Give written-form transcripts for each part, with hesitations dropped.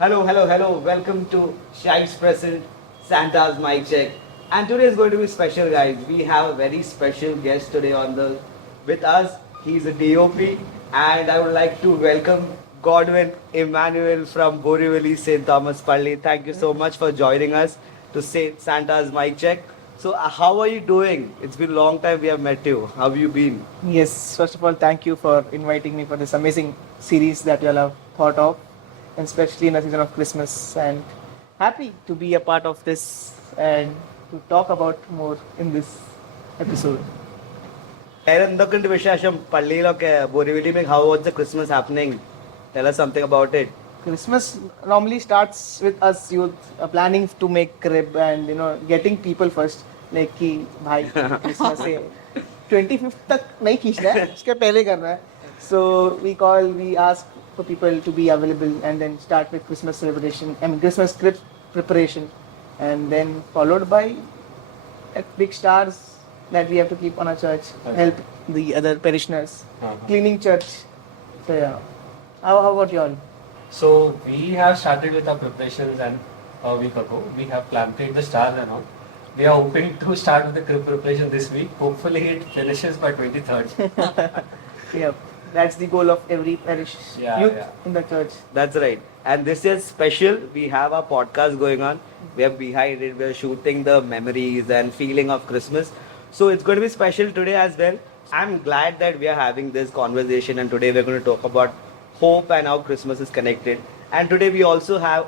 Hello, hello, hello. Welcome to Shike's Present, Santa's Mic Check. And today is going to be special, guys. We have a very special guest today on the with us. He's a DOP, and I would like to welcome Godwin Emmanuel from Borivali, St. Thomas Pally. Thank you so much for joining us to say Santa's Mic Check. So, how are you doing? It's been a long time we have met you. How have you been? Yes, first of all, thank you for inviting me for this amazing series that you all have thought of, and especially in the season of Christmas. And happy to be a part of this and to talk about more in this episode. എന്തൊക്കെയുണ്ട് വിശേഷം പള്ളിയിലൊക്കെ Borivali how was the Christmas happening? Tell us something about it. Christmas normally starts with us youth planning to make crib and getting people first. Like कि भाई Christmas से 25th तक नहीं खींचना है, उसके पहले करना है. So we ask for people to be available and then start with Christmas celebration. Christmas crib preparation, and then followed by big stars that we have to keep on our church, help the other parishioners, cleaning church. So yeah, how about you all? So we have started with our preparations and a week ago. We have planted the stars and all. We are hoping to start with the crib preparation this week. Hopefully it finishes by 23rd. Yeah, that's the goal of every parish youth in the church. That's right. And this is special. We have a podcast going on. We are behind it. We are shooting the memories and feeling of Christmas. So it's going to be special today as well. I'm glad that we are having this conversation, and today we're going to talk about hope and how Christmas is connected. And today we also have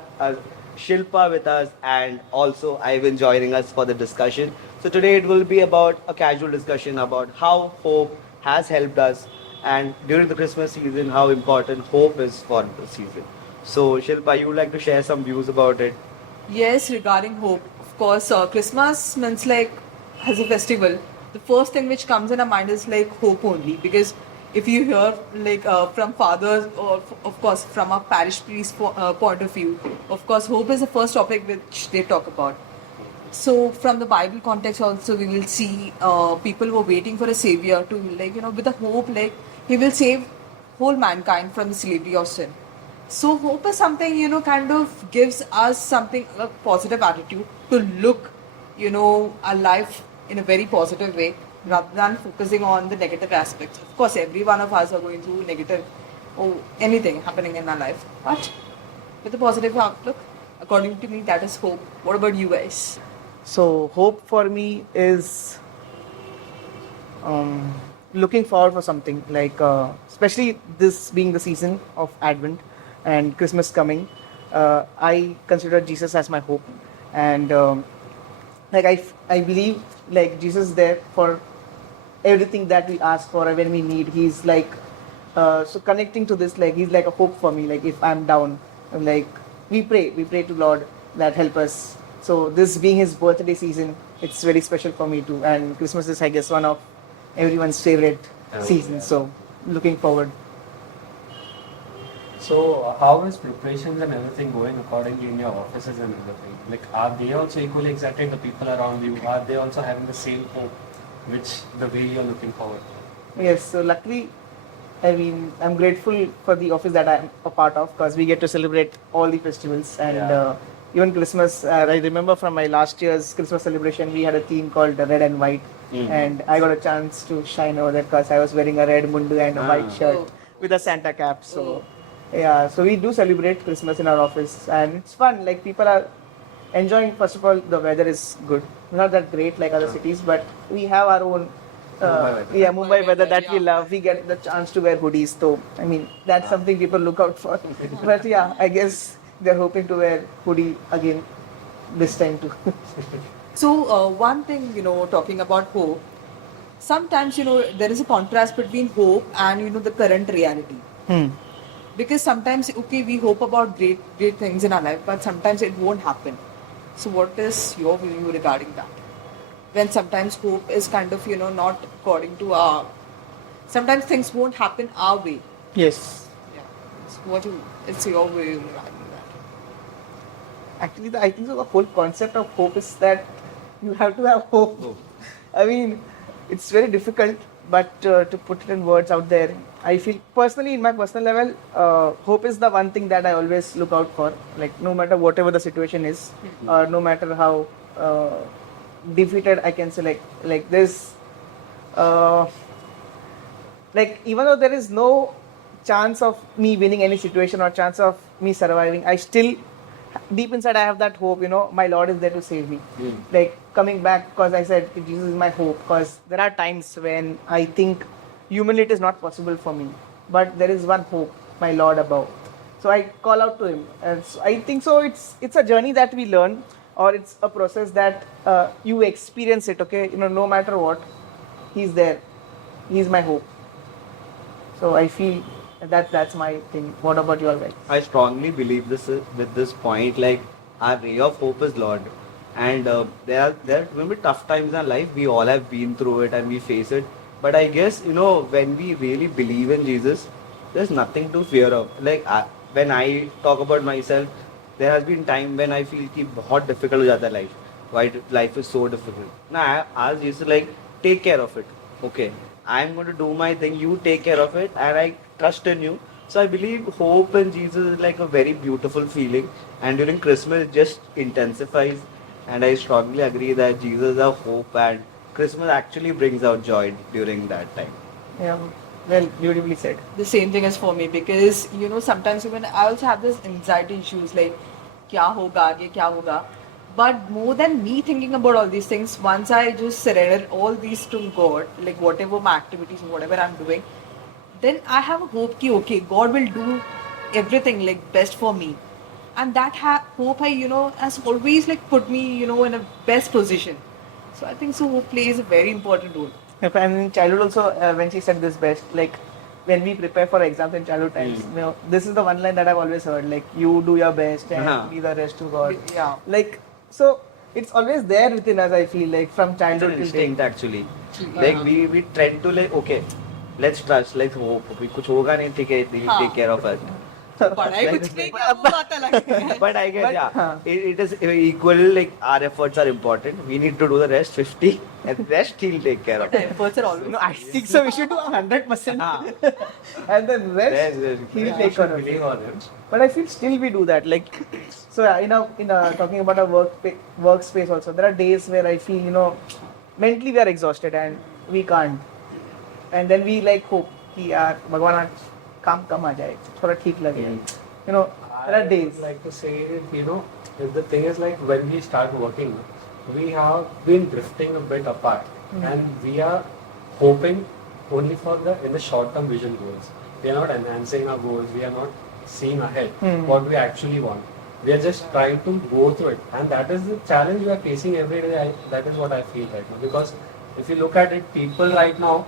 Shilpa with us, and also Ivan joining us for the discussion. So today it will be about a casual discussion about how hope has helped us, and during the Christmas season how important hope is for the season. So Shilpa, you would like to share some views about it? Yes, regarding hope, of course, Christmas means like as a festival. The first thing which comes in our mind is like hope only, because if you hear like from fathers or of course from a parish priest point of view, of course hope is the first topic which they talk about. So from the Bible context also we will see people were waiting for a savior to with the hope like he will save whole mankind from the slavery of sin. So hope is something kind of gives us something, a positive attitude to look our life in a very positive way rather than focusing on the negative aspects. Of course, every one of us are going through negative or anything happening in our life, but with a positive outlook, according to me, that is hope. What about you guys? So hope for me is looking forward for something like especially this being the season of Advent and Christmas coming. I consider Jesus as my hope, and like I believe like Jesus is there for everything that we ask for when we need. He's like so connecting to this, like he's like a hope for me. Like if I'm down, like we pray to Lord that help us. So this being his birthday season, it's very special for me too. And Christmas is, I guess, one of everyone's favorite seasons. So looking forward. So how is preparations and everything going accordingly in your offices and everything? Like are they also equally excited, the people around you? Are they also having the same hope which the way you're looking forward to? Yes, so luckily, I mean, I'm grateful for the office that I'm a part of because we get to celebrate all the festivals and even Christmas. I remember from my last year's Christmas celebration, we had a theme called Red and White, and I got a chance to shine over that because I was wearing a red mundu and a white shirt with a Santa cap. So, yeah, so we do celebrate Christmas in our office, and it's fun. Like people are enjoying. First of all, the weather is good. Not that great like other cities, but we have our own Mumbai weather that we love. We get the chance to wear hoodies, so I mean that's something people look out for. But yeah, I guess they're hoping to wear hoodie again this time too. So one thing talking about hope, sometimes there is a contrast between hope and the current reality. Because sometimes we hope about great things in our life, but sometimes it won't happen. So what is your view regarding that? When sometimes hope is kind of not according to our, sometimes things won't happen our way. Yes. Yeah. So it's your way regarding that? Actually, I think the whole concept of hope is that you have to have hope. I mean, it's very difficult to put it in words out there, I feel personally, in my personal level, hope is the one thing that I always look out for. Like no matter whatever the situation is, or no matter how defeated I can say, like this, like even though there is no chance of me winning any situation or chance of me surviving, I still deep inside I have that hope. My Lord is there to save me. Like coming back, because I said Jesus is my hope. Because there are times when I think humanly it is not possible for me, but there is one hope, my Lord above. So I call out to Him, and so I think so. It's a journey that we learn, or it's a process that you experience it. Okay, no matter what, He's there. He's my hope. So I feel that's my thing. What about you all guys? I strongly believe this with this point. Like our ray of hope is Lord, and there will be tough times in our life. We all have been through it and we face it. But I guess when we really believe in Jesus, there's nothing to fear of. Like when I talk about myself, there has been time when I feel कि बहुत difficult हो जाता है life. Why life is so difficult? Now I ask Jesus like take care of it. Okay, I'm going to do my thing. You take care of it, and I trust in you. So I believe hope in Jesus is like a very beautiful feeling, and during Christmas it just intensifies. And I strongly agree that Jesus is our hope, and Christmas actually brings out joy during that time. Yeah, well, beautifully said. The same thing as for me, because sometimes even I also have this anxiety issues like क्या होगा आगे क्या होगा. But more than me thinking about all these things, once I just surrender all these to God, like whatever my activities, whatever I'm doing, then I have a hope that okay, God will do everything like best for me, and that hope has always like put me in a best position. So I think so hope plays a very important role. And in childhood also, when she said this best, like when we prepare for exams in childhood times, this is the one line that I've always heard, like you do your best and leave the rest to God. Yeah. Like, so it's always there within us, I feel, like from It's childhood an till instinct date. actually. Like we tend to like okay, let's trust, let's hope. कुछ होगा नहीं ठीक है, He'll take care of us. पढ़ाई कुछ नहीं किया वो बात अलग है. But I guess But, it is equal. Like our efforts are important. We need to do the rest 50, and rest He'll take care of. The efforts are always. No, I think so. We should do 100%, and then rest He'll I take should care of believe it. on Him. But I feel still we do that. Like, so talking about our workspace also, there are days where I feel mentally we are exhausted and we can't, and then we like hope कि यार भगवान आज काम कम आ जाए, थोड़ा ठीक लगे. There are I days. would like to say, if the thing is like when we start working, we have been drifting a bit apart, and we are hoping only for in the short-term vision goals. We are not enhancing our goals. We are not seeing ahead what we actually want. We are just trying to go through it, and that is the challenge we are facing every day. That is what I feel right now. Because if you look at it, people right now,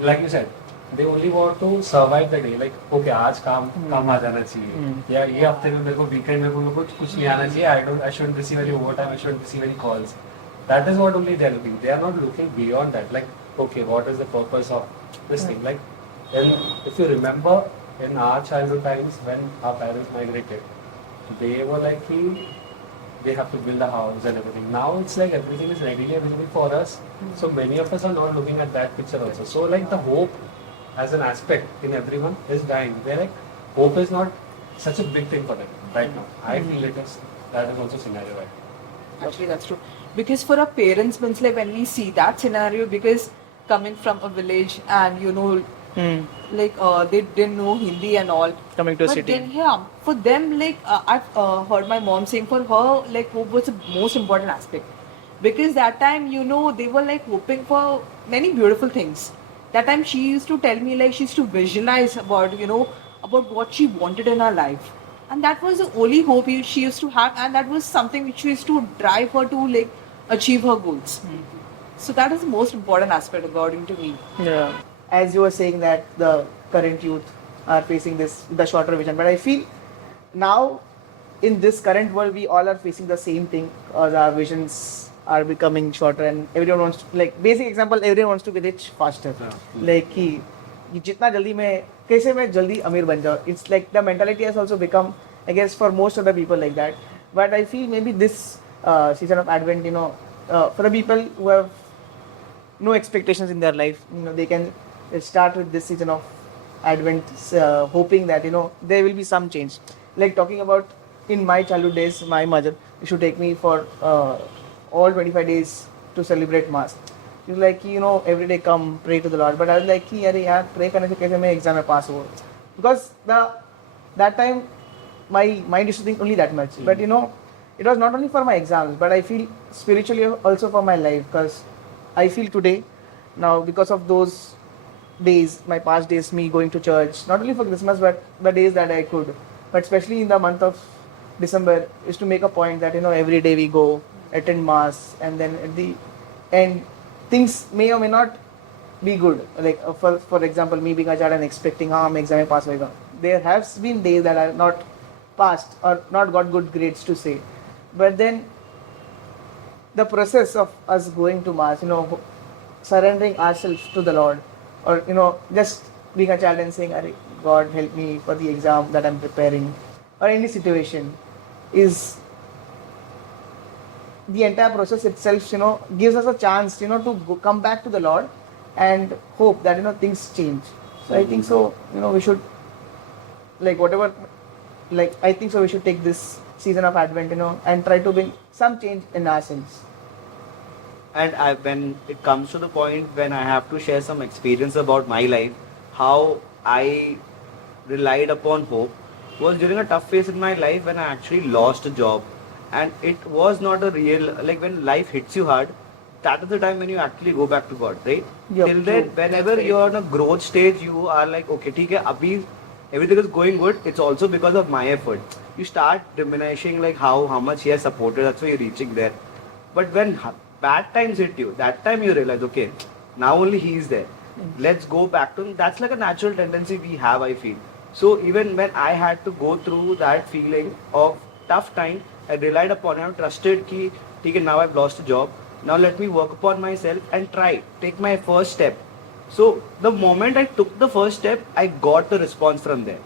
like you said, they only want to survive the day. Like, okay, आज काम आ जाना चाहिए, या ये हफ्ते में मेरे को weekend में मेरे को कुछ नहीं आना चाहिए. I shouldn't receive any overtime. I shouldn't receive any calls. That is what only they are looking. They are not looking beyond that. Like, okay, what is the purpose of this thing? Like, and if you remember in our childhood times when our parents migrated, they were like, they have to build a house and everything. Now it's like everything is readily available for us. So many of us are not looking at that picture also. So like the hope as an aspect in everyone is dying. They're like, hope is not such a big thing for them right now. I feel that is also scenario right now. Actually, that's true. Because for our parents, means like when we see that scenario, because coming from a village and like they didn't know Hindi and all. Coming to a but city. Then, yeah, for them, like I've heard my mom saying for her, like hope was the most important aspect. Because that time, they were like hoping for many beautiful things. That time she used to tell me like she used to visualize about, about what she wanted in her life. And that was the only hope she used to have, and that was something which used to drive her to like achieve her goals. So that is the most important aspect according to me. Yeah. As you were saying that the current youth are facing the shorter vision, but I feel now in this current world we all are facing the same thing, or our visions are becoming shorter, and everyone wants to, like basic example, everyone wants to be rich faster. Like कि जितना जल्दी मैं कैसे मैं जल्दी अमीर बन जाऊँ. It's like the mentality has also become, I guess, for most of the people like that. But I feel maybe this season of Advent, for the people who have no expectations in their life, they can start with this season of Advent, hoping that there will be some change. Like talking about in my childhood days, my mother used to take me for all 25 days to celebrate Mass. She was like, every day come pray to the Lord. But I was like, कि अरे यार pray करने से कैसे मैं exam में pass हो? Because that time my mind used to think only that much. But it was not only for my exams, but I feel spiritually also for my life, because I feel today now because of those days, my past days, me going to church, not only for Christmas, but the days that I could, but especially in the month of December, is to make a point that every day we go attend Mass, and then at the end things may or may not be good. Like for example, me being a child and expecting I'm exam pass hoega. There have been days that are not passed or not got good grades to say, but then the process of us going to Mass, surrendering ourselves to the Lord, or just being a child and saying, "Arey, God help me for the exam that I'm preparing," or any situation, is the entire process itself, gives us a chance, to come back to the Lord and hope that things change. So I think so. We should, like whatever, like I think so. We should take this season of Advent, and try to bring some change in ourselves. And when it comes to the point when I have to share some experience about my life, how I relied upon hope was during a tough phase in my life when I actually lost a job. And it was not a real, like when life hits you hard, that is the time when you actually go back to God, right? Yep, Till then, true. whenever you're on a growth stage, you are like, okay, ठीक है, अभी everything is going good, it's also because of my effort. You start diminishing like how much he has supported, that's why you're reaching there. But when bad times hit you, that time you realize, okay, now only he is there. Let's go back to him. That's like a natural tendency we have, I feel. So even when I had to go through that feeling of tough time, I relied upon him, trusted कि ठीक है, now I've lost a job. Now let me work upon myself and try, take my first step. So the moment I took the first step, I got the response from there.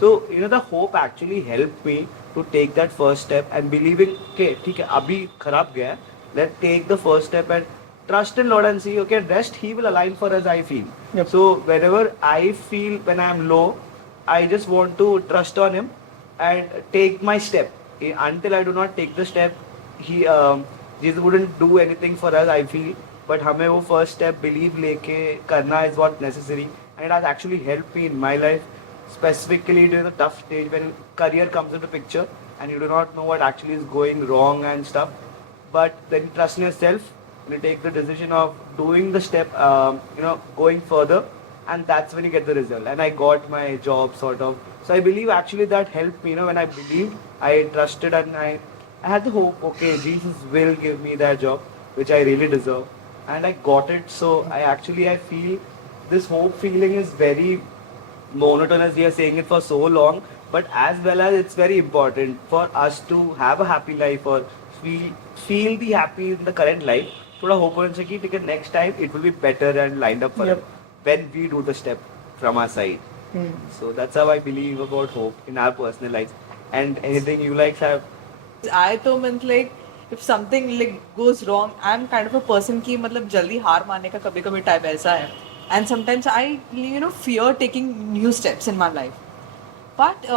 So the hope actually helped me to take that first step and believing, okay, ठीक है, अभी खराब गया है, let's take the first step and trust in Lord and see, okay, rest He will align for us, I feel. Yep. So whenever I feel when I am low, I just want to trust on Him and take my step. Until I do not take the step, Jesus wouldn't do anything for us, I feel. But हमें वो first step believe लेके करना is what necessary, and it has actually helped me in my life, specifically during the tough stage when career comes into picture and you do not know what actually is going wrong and stuff. But then you trust in yourself, and you take the decision of doing the step, going further, and that's when you get the result. And I got my job sort of. So I believe actually that helped me. When I believed, I trusted, and I had the hope. Okay, Jesus will give me that job, which I really deserve, and I got it. So I feel this hope feeling is very monotonous. We are saying it for so long, but as well as it's very important for us to have a happy life or feel the happy in the current life. थोड़ा hope होना चाहिए कि next time it will be better and lined up for Yep. us when we do the step from our side. So that's how I believe about hope in our personal lives. And anything you like, have? I तो meant like if something like goes wrong, I'm kind of a person की मतलब जल्दी हार मानने का कभी-कभी type ऐसा है. And sometimes I fear taking new steps in my life. But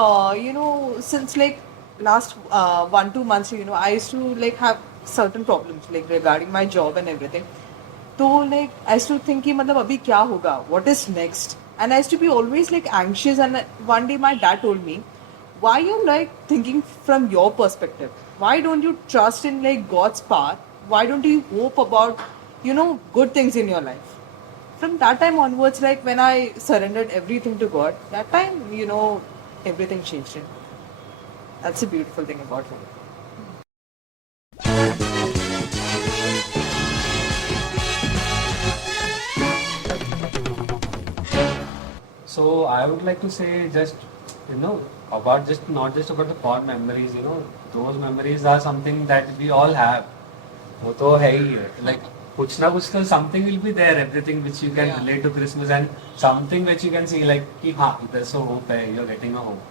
since like last 1-2 months, I used to like have certain problems like regarding my job and everything. So like I used to think कि मतलब अभी क्या होगा? What is next? And I used to be always like anxious. And one day my dad told me, why you like thinking from your perspective? Why don't you trust in like God's path? Why don't you hope about good things in your life? From that time onwards, like when I surrendered everything to God, that time everything changed. That's a beautiful thing about it. So I would like to say just about just not just about the fond memories. Those memories are something that we all have. वो तो है ही है. Like कुछ ना कुछ तो something will be there. Everything which you can relate to Christmas and something which you can see like कि हाँ इधर से hope है. You're getting a hope.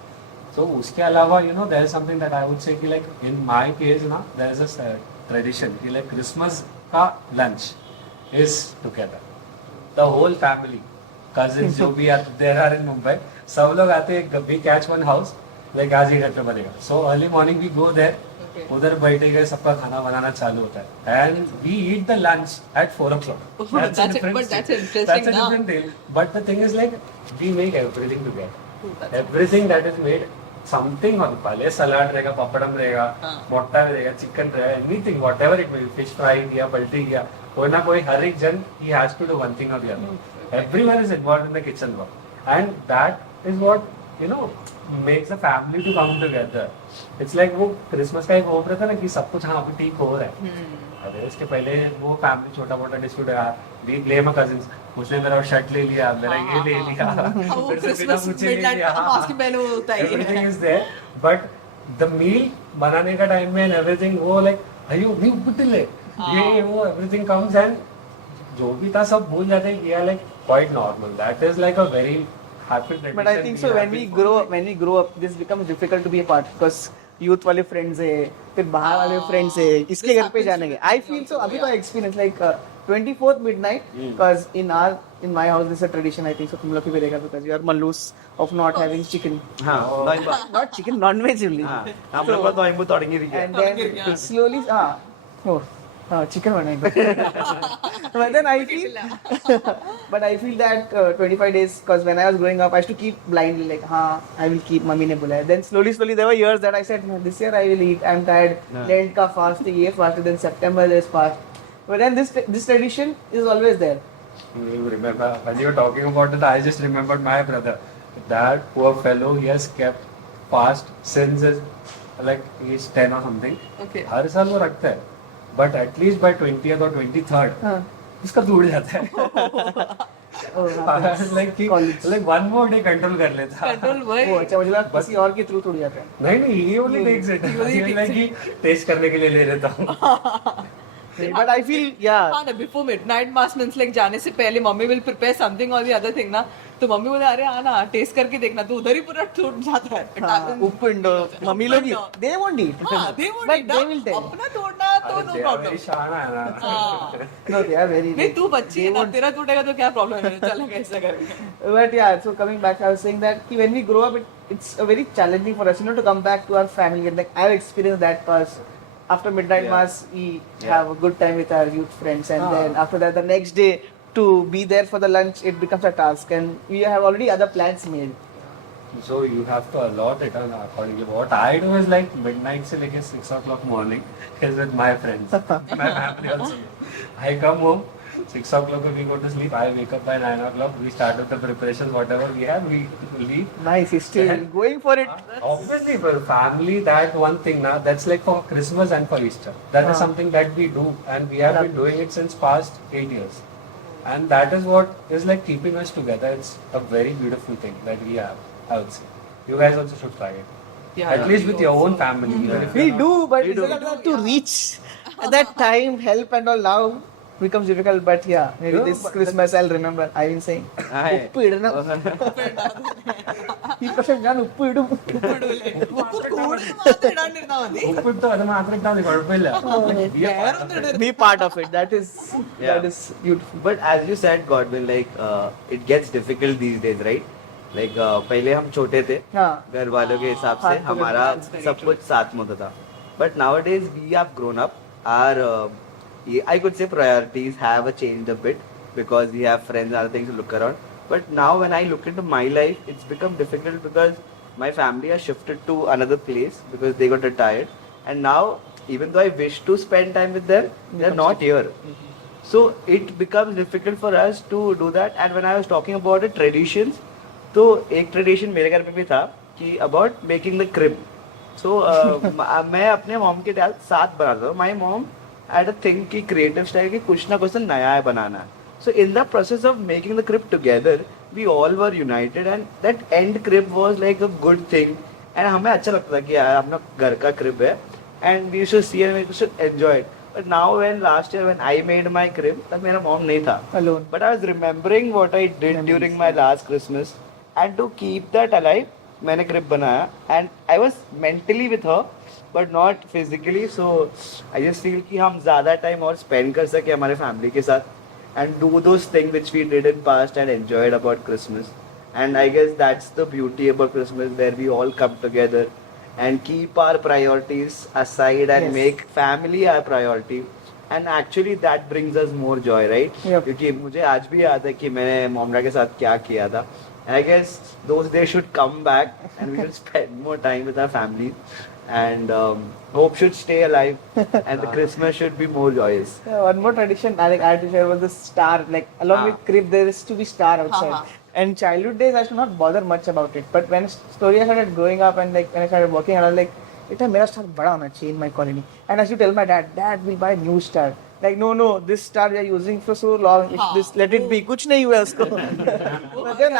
So उसके अलावा there is something that I would say कि like in my case ना there is a tradition कि like Christmas का lunch is together. The whole family, cousins जो भी there are in Mumbai, सब लोग आते हैं. We catch one house, like आज ही घर पे बनेगा. So early morning we go there. Okay. उधर बैठेंगे, सबका खाना बनाना चालू होता है. And we eat the lunch at 4 o'clock. Oh, that's it, but that's interesting That's a now. different thing. But the thing is like we make everything together. Oh, that's Everything that is made, something on पहले सलाद रहेगा, पपड़म रहेगा, हाँ. मोटा रहेगा, chicken रहेगा, anything, whatever it may be, fish fry किया, पलटी किया, कोई ना कोई हर एक जन he has to do one thing or the other. Everyone is involved in the kitchen work, and that is what you know makes the family to come together. It's like वो Christmas का एक hope रहता है ना कि सब कुछ हाँ अभी ठीक हो रहा है. अरे इसके पहले वो फैमिली छोटा मोटा डिस्प्यूट है. We blame our cousins. उसने मेरा शर्ट ले लिया, मेरा ये ले लिया, वो फिर से बिना क्रिसमस पूछे ले मिडनाइट लिया. मास के पहले वो होता है. Everything is there, but the meal बनाने का टाइम में and everything वो like अयो भी उपटिले ये वो everything comes and जो भी था सब भूल जाते हैं. Yeah, like quite normal. That is like a very happy tradition. But I think so when we grow up, this becomes difficult to be a part because youth वाले friends है, फिर बाहर वाले friends है, इसके घर पे जाने के. I feel so. अभी तो I experience like 24th midnight because in my house this is a tradition. I think so तुम लोग भी रहेगा because you are malus of not having chicken. हाँ नॉइंबा. Not chicken, non-veg only. हाँ हम लोग को नॉइंबा तोड़ेंगे रही है. And then slowly chicken बनाएंगे. But then I feel but I feel that 25 days because when I was growing up I used to keep blindly like I will keep mummy ने बुलाया. Then slowly there were years that I said no, this year I will eat. I'm tired. Lent का fast ये fast, then September is fast. But then this tradition is always there. You remember when you were talking about it, I just remembered my brother. That poor fellow, he has kept fast since his, like he's 10 or something. Okay. हर साल वो रखता है. But at least by 20th or 23rd, उसका टूट जाता है. like one more day control कर लेता. कंट्रोल वही. अच्छा मुझे लगा किसी और के थ्रू टूट जाता है. नहीं he only takes it. He like कि टेस्ट करने के लिए ले लेता हूँ. But I feel हाँ ना before midnight mass means like जाने से पहले mummy will prepare something or the other thing ना, तो मम्मी बोले अरे आना टेस्ट करके देखना, तो उधर ही पूरा टूट जाता है. उप्पिंडो मम्मी लोग they won't eat. हाँ, they won't But eat. they will tell. अपना तोड़ना तो no problem. very शाना है ना. हाँ. No, they are very. नहीं तू बच्ची है ना, तेरा टूटेगा तो क्या प्रॉब्लम है, चलेगा ऐसा करके. But yeah, so coming back, I was saying that when we grow up, it's a very challenging for us, to come back to our family. And like I've experienced that because after midnight mass, we have a good time with our youth friends, and then after that, the next day to be there for the lunch, it becomes a task, and we have already other plans made. So you have to allot it on accordingly. What I do is like midnight से लेके 6 o'clock morning is with my friends, my family also. I come home 6 o'clock we go to sleep. I wake up by 9 o'clock. We start with the preparations, whatever we have. We leave. Nice, he's still going for it. Obviously, for family, that one thing now that's like for Christmas and for Easter. That is something that we do, and we have been doing it since past 8 years. And that is what is like keeping us together. It's a very beautiful thing that we have, I would say. You guys also should try it. Yeah, At least with your own family. Even if We you're not- do, but it's not to reach at that time, help and all now becomes difficult. But yeah, maybe this Christmas I'll remember. I've been saying, "Uppu idana." He person ഞാൻ ഉപ്പ് ഇടും. ഉപ്പിട്ടോ അത് മാത്രം ഇട്ടാൽ മതി, കുഴപ്പമില്ല. Be part of it. That is beautiful. But as you said, Godwin, like it gets difficult these days, right? Like पहले हम छोटे थे, हाँ. घर वालों के हिसाब से हमारा सब कुछ साथ में होता था. But nowadays we have grown up. Our I could say priorities have changed a bit because we have friends and other things to look around. But now when I look into my life, it's become difficult because my family has shifted to another place because they got retired. And now, even though I wish to spend time with them, they're not here. So it becomes difficult for us to do that. And when I was talking about the traditions, तो एक tradition मेरे घर पे भी था कि about making the crib. So मैं अपने मॉम के साथ बनाता हूँ. My mom at a thing की क्रिएटिव स्टाइल की कुछ ना कुछ नया है बनाना. So in the process of making the crib together we all were united and that and crib was like a good thing. And हमें अच्छा लगता था कि यार अपना घर का क्रिब है and we should see and we should enjoy it. But now when last year when I made my crib, तब मेरा mom नहीं था. Alone. But I was remembering what I did during my last Christmas. And to keep that alive, मैंने crib बनाया. And I was mentally with her, but not physically. So I just feel कि हम ज़्यादा time और spend कर सके हमारे family के साथ. and do those things which we did in past and enjoyed about Christmas. And I guess that's the beauty about Christmas, where we all come together and keep our priorities aside and Yes. make family our priority. And actually that brings us more joy, right? Yep. क्योंकि मुझे आज भी याद है कि मैंने mom dad के साथ क्या किया था. And I guess those days should come back and we should spend more time with our families. And hope should stay alive and the Christmas should be more joyous. Yeah, one more tradition I think I had to share was the star. Like along with crib, there is to be star outside. Uh-huh. And childhood days, I used to not bother much about it. But when slowly I started growing up and like when I started working, I was like, "Beta, mera star bada hona chahiye in my colony." And I used to tell my dad, "Dad, we'll buy a new star." Like, no, this star we are using for so long. If this let it be. कुछ नहीं हुआ उसको. But then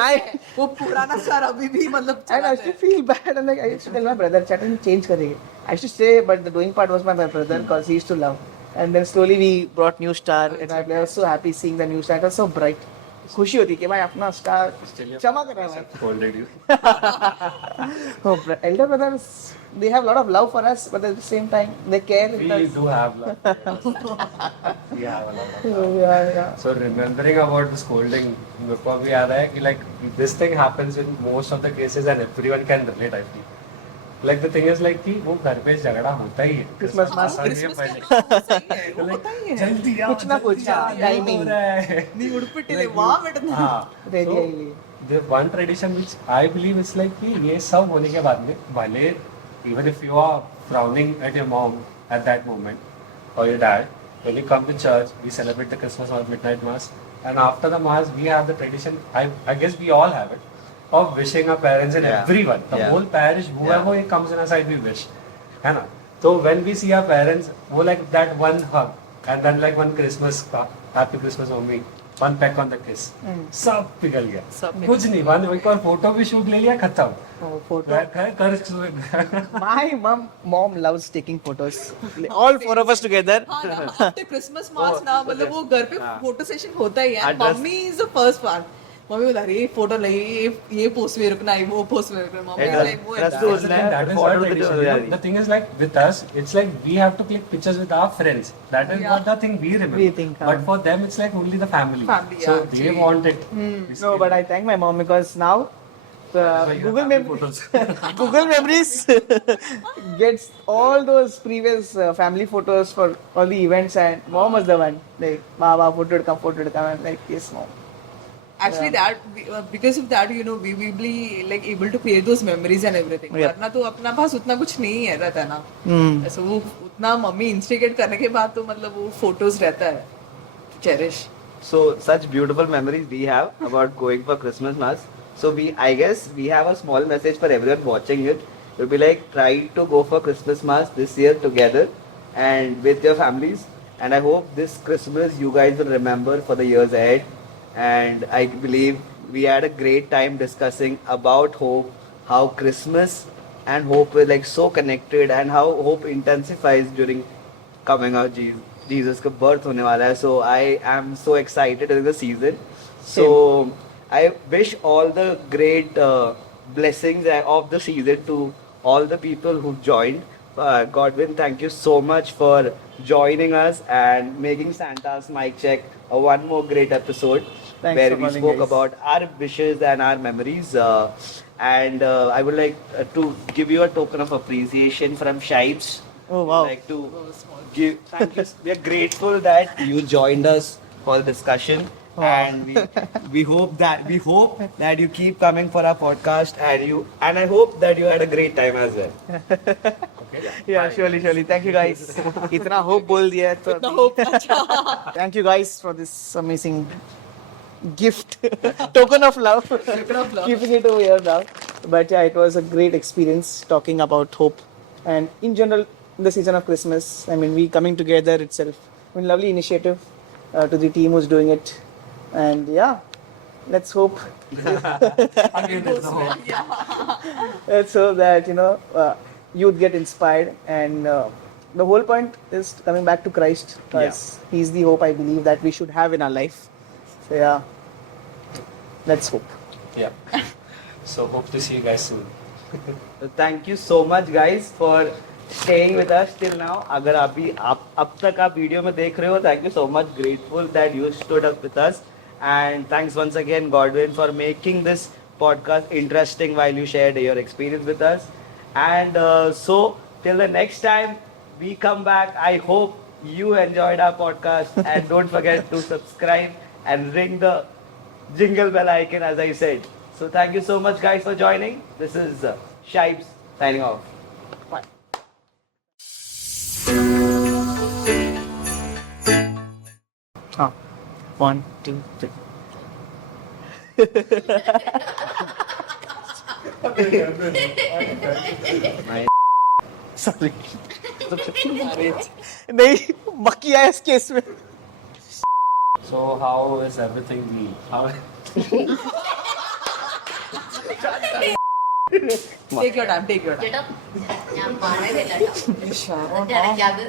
वो पुराना star अभी भी मतलब and I used to feel bad and like I used to tell my brother, "Charan, change करेंगे." I used to say, but the doing part was my brother because he used to love. And then slowly we brought new star and I was so happy seeing the new star. It was so bright. खुशी होती कि भाई अपना star चमक रहा है भाई. Scolded you. Oh, elder brothers, they have a lot of love for us, but at the same time they care. We do have love. We have a lot of love. Yeah. So remembering about the scolding, मेरे को अभी याद है कि like this thing happens in most of the cases and everyone can relate, I feel. Like the thing is like कि वो घर पे झगड़ा होता ही है. Christmas mass. क्रिसमस के वो होता ही है जल्दी आओ, कुछ ना कुछ, जल्दी आओ, timing. हो रहा है. नहीं उड़पिटिले वहाँ बैठना हाँ. Ready So, आइए. the one tradition which I believe is like कि ये सब होने के बाद में भले even if you are frowning at your mom at that moment or your dad, when you come to church, we celebrate the Christmas or midnight mass, and after the mass we have the tradition. I guess we all have it of wishing our parents and Yeah. everyone, the Yeah. whole parish, whoever Yeah. comes in our side, we wish. है ना? So when we see our parents, वो like that one hug and then like one Christmas, happy Christmas mommy, one peck on the kiss, सब पिघल गया. सब पिघल कुछ नहीं, one एक और फोटो भी शूट ले लिया, खत्म. Oh, photo. कर My mom loves taking photos. All four of us together. हाँ ना आफ्टर क्रिसमस मास ना मतलब वो घर पे हाँ. फोटो सेशन होता ही है. Address- mummy is the first one. Mummy बोला अरे फोटो ले ये पोस्ट में रुकना है वो पोस्ट में रुकना. मम्मी Address- लाइक वो address address- to उसने that is photo our तो tradition. चल You know, रही. the thing is like with us, it's like we have to click pictures with our friends. That is Yeah. what the thing we remember. We think, But for them, it's like only the family. Family, So yeah, they actually. want it. No, but I thank my mom because now That's why you Google have happy Memories, photos. Google Memories gets all those previous family photos for all the events, and mom was the one like, "Baba, photo would come," and like, "Yes, mom." Actually, because of that, you know, we will be like able to create those memories and everything. Yeah. वरना तो अपना पास उतना कुछ नहीं है रहता है ना. ऐसे वो उतना मम्मी इंस्टिगेट करने के बाद तो मतलब वो फोटोज रहता है. Cherish. So such beautiful memories we have about going for Christmas mass. So I guess we have a small message for everyone watching it. It will be like try to go for Christmas mass this year together and with your families. And I hope this Christmas you guys will remember for the years ahead. And I believe we had a great time discussing about hope, how Christmas and hope were like so connected, and how hope intensifies during coming out Jesus का birth होने वाला है. So I am so excited during the season. So I wish all the great blessings of the season to all the people who joined. Godwin, thank you so much for joining us and making Santa's mic check one more great episode. Thanks where for we calling, spoke guys. about our wishes and our memories. And I would like to give you a token of appreciation from Shipes. Oh, wow. Like to give thank you. We are grateful that you joined us for the discussion. And we hope that you keep coming for our podcast, and I hope that you had a great time as well. Yeah, surely. Thank you guys. इतना hope बोल दिया है तो इतना hope अच्छा. thank you guys for this amazing gift, token of love. Token of love. Keeping it over here now. But yeah, it was a great experience talking about hope, and in general, in the season of Christmas. I mean, we coming together itself. I mean, lovely initiative to the team who's doing it, and yeah, let's hope. Again, it's the whole. Let's hope that youth get inspired, and the whole point is coming back to Christ, because He's the hope I believe that we should have in our life. So yeah, let's hope. Yeah. So hope to see you guys soon. So thank you so much, guys, for staying with us till now. अगर अभी आप अब तक आप video में देख रहे हो, thank you so much. Grateful that you stood up with us, and thanks once again, Godwin, for making this podcast interesting while you shared your experience with us. And so till the next time we come back, I hope you enjoyed our podcast, and don't forget to subscribe and ring the jingle bell icon as I said. So thank you so much guys for joining. This is Shipes signing off. Bye. Ah, 1, 2, 3. Sorry. नहीं मक्की आया इस case में. So how is everything been? How? Take your time, take your time. ചേട്ടാ ഞാൻ പറയുന്നില്ല കേട്ടോ. Sure. എന്നിട്ട് ഇടയ്ക്ക് അത്